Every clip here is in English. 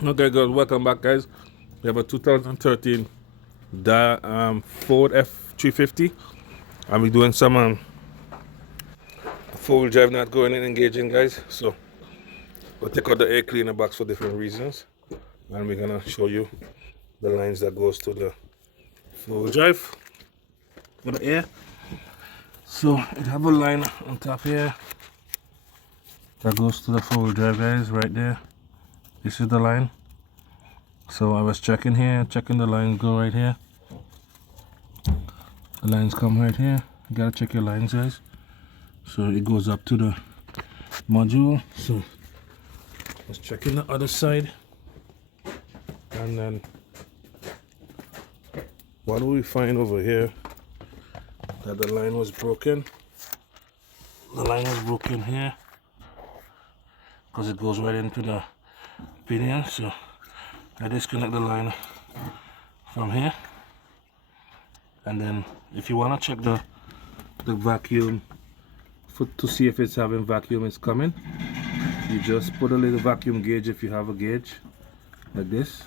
Okay, guys, welcome back, guys. We have a 2013 Ford F350, and we're doing some four-wheel drive not going and engaging, guys. So we'll take out the air cleaner box for different reasons, and we're gonna show you the lines that goes to the four-wheel drive for the air. So it have a line on top here that goes to the four-wheel drive, guys, right there. This is the line. So I was checking here, checking the lines go right here. The lines come right here. You gotta check your lines, guys. So it goes up to the module. So let's check in the other side. And then what do we find over here? That the line was broken. The line was broken here because it goes right into the pinion. So I disconnect the line from here. And then if you wanna check the vacuum to see if it's having vacuum is coming, you just put a little vacuum gauge if you have a gauge like this.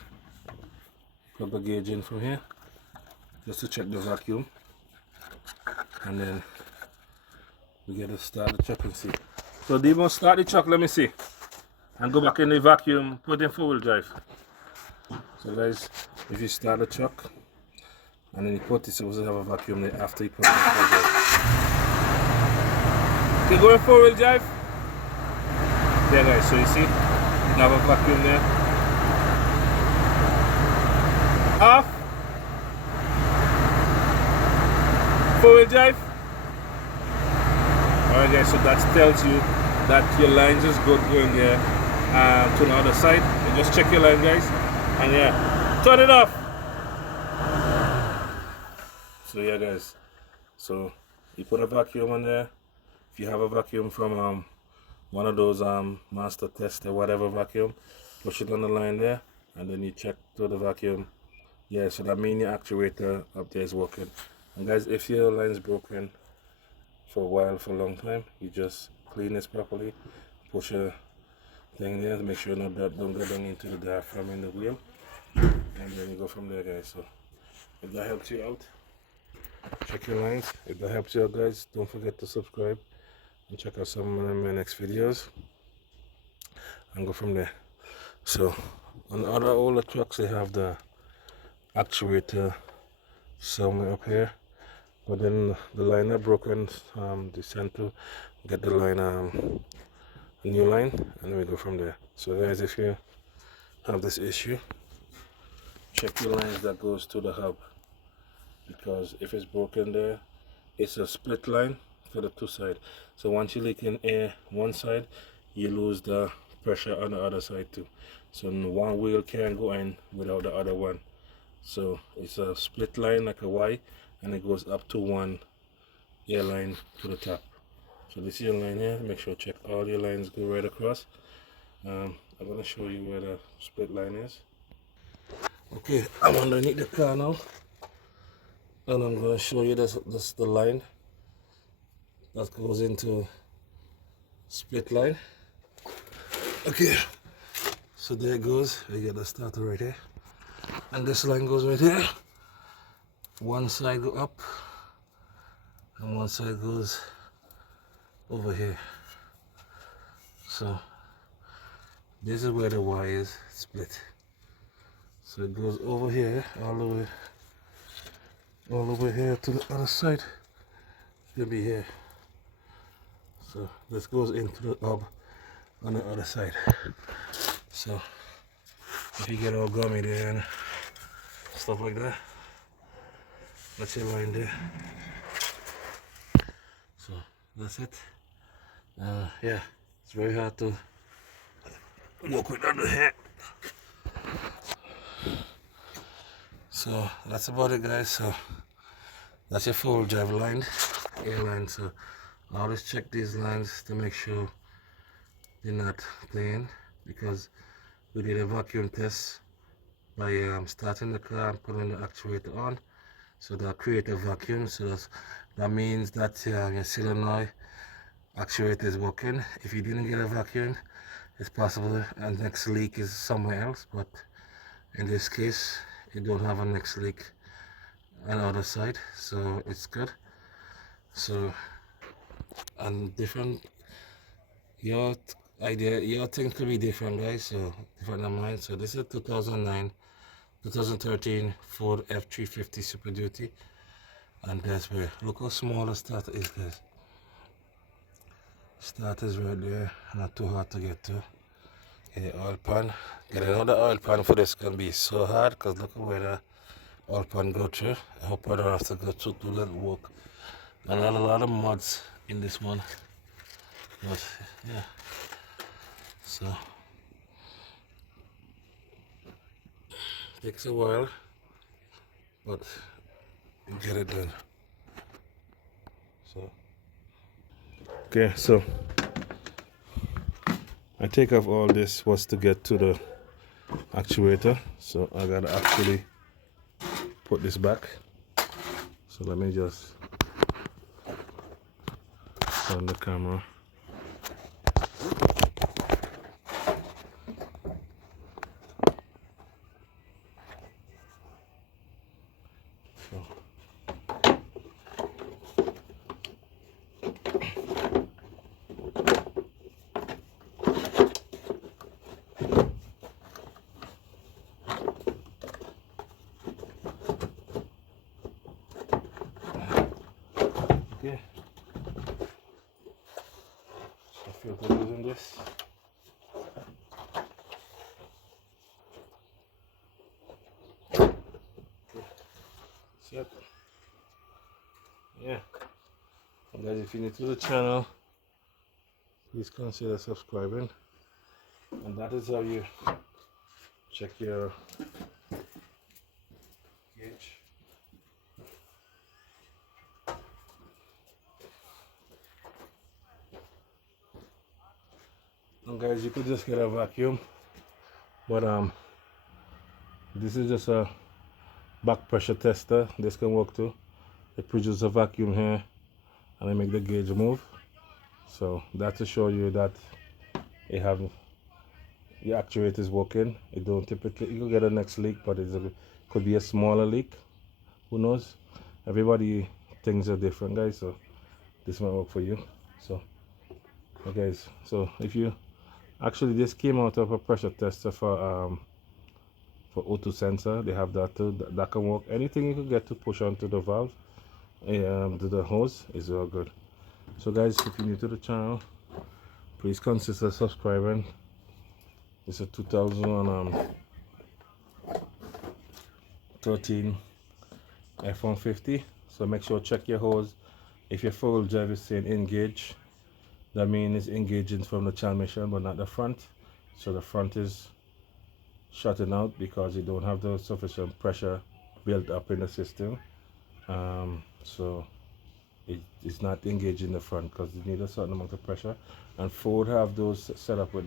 Plug the gauge in from here just to check the vacuum, and then we get to start the truck and see. So Demo, start the truck, let me see, and go back in the vacuum, put in four-wheel drive. So guys, if you start the truck and then you put it, supposed to have a vacuum there after you put it in four-wheel drive. Okay, go in four-wheel drive. There guys, so you see, you have a vacuum there. Off. Four-wheel drive. Alright guys, so that tells you that your lines is good going there to the other side. You just check your line, guys, and yeah, turn it off. So yeah guys, so you put a vacuum on there. If you have a vacuum from one of those master tester whatever vacuum, push it on the line there, and then you check to the vacuum. Yeah, so that means your actuator up there is working. And guys, if your line is broken for a while, for a long time, you just clean this properly, push a thing there to make sure no dirt don't go down into the diaphragm in the wheel, and then you go from there, guys. So if that helps you out, check your lines. If that helps you out, guys, don't forget to subscribe and check out some of my next videos and go from there. So on the other older trucks, they have the actuator somewhere up here, but then the line are broken. They sent to get the line a new line, and then we go from there. So guys, if you have this issue, check your lines that goes to the hub, because if it's broken there, it's a split line for the two side. So once you leak in air one side, you lose the pressure on the other side too. So one wheel can't go in without the other one. So it's a split line like a Y, and it goes up to one air line to the top. So this is your line here. Make sure check all your lines go right across. I'm going to show you where the split line is. Okay, I'm underneath the car now, and I'm going to show you this the line that goes into split line. Okay, so there it goes. You get the starter right here, and this line goes right here. One side go up and one side goes over here. So this is where the Y is split. So it goes over here, all over here to the other side. It's gonna be here. So this goes into the hub on the other side. So if you get all gummy there and stuff like that, that's your line there. So that's it. Yeah, it's very hard to work with under here. So that's about it, guys. So that's your four-wheel drive line, air line. So always check these lines to make sure they're not playing, because we did a vacuum test by starting the car and putting the actuator on. So that create a vacuum. So that means that your solenoid actuator is working. If you didn't get a vacuum, It's possible a next leak is somewhere else, but in this case, you don't have a next leak on the other side, so it's good. So, and different, your idea, your things could be different, guys, so different than mine. So this is a 2013 Ford F350 Super Duty, and that's where, look how small the starter is, guys. Starter's right there, not too hard to get to. Okay, oil pan. Getting another oil pan for this can be so hard, because look at where the oil pan go through. I hope I don't have to go through do that work. And a lot of mods in this one, but yeah, so takes a while, but you get it done. So okay, so I take off all this was to get to the actuator, so I gotta actually put this back. So let me just turn the camera. Okay, so filter using this. Set. Yeah. And guys, if you're new to the channel, please consider subscribing. And that is how you check your gauge. And guys, you could just get a vacuum, but this is just a back pressure tester. This can work too. It produces a vacuum here and I make the gauge move. So that to show you that you have your actuator is working. It don't typically, you could get a next leak, but could be a smaller leak. Who knows? Everybody things are different, guys, so this might work for you. So okay, guys, so if you actually, this came out of a pressure tester for O2 sensor. They have that too. That can work. Anything you can get to push onto the valve, to the hose, is all good. So guys, if you're new to the channel, please consider subscribing. It's a 2013 F150. So make sure check your hose. If your four-wheel drive is saying engage, that means it's engaging from the transmission but not the front. So the front is shutting out because you don't have the sufficient pressure built up in the system. So it's not engaging the front because you need a certain amount of pressure. And Ford have those set up with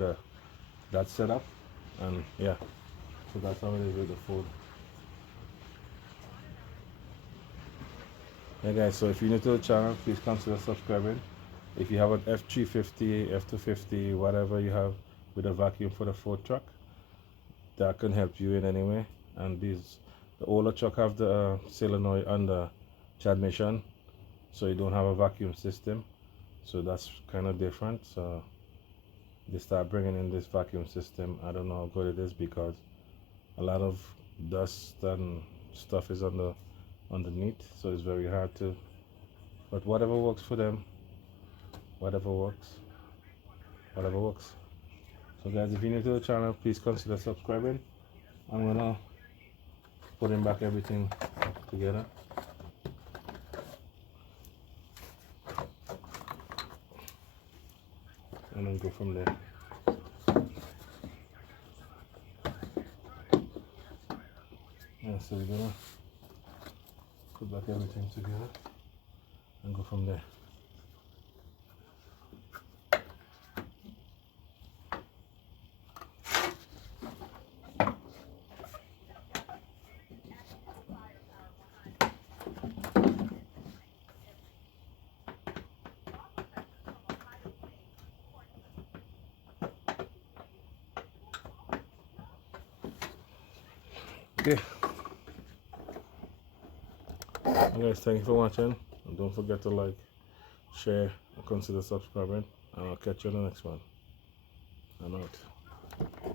that setup, and yeah, so that's how it is with the Ford. Hey guys, so if you're new to the channel, please consider subscribing. If you have an F350, F250, whatever you have with a vacuum for the Ford truck, that can help you in any way. And the older truck have the solenoid and the transmission, so you don't have a vacuum system, so that's kind of different. So they start bringing in this vacuum system. I don't know how good it is because a lot of dust and stuff is underneath, so it's very hard to, but whatever works for them, whatever works. So guys, if you're new to the channel, please consider subscribing. I'm gonna putting back everything together. And then go from there. Yeah, so we're gonna put back everything together and go from there. Okay. And guys, thank you for watching. And don't forget to like, share, and consider subscribing. And I'll catch you on the next one. I'm out.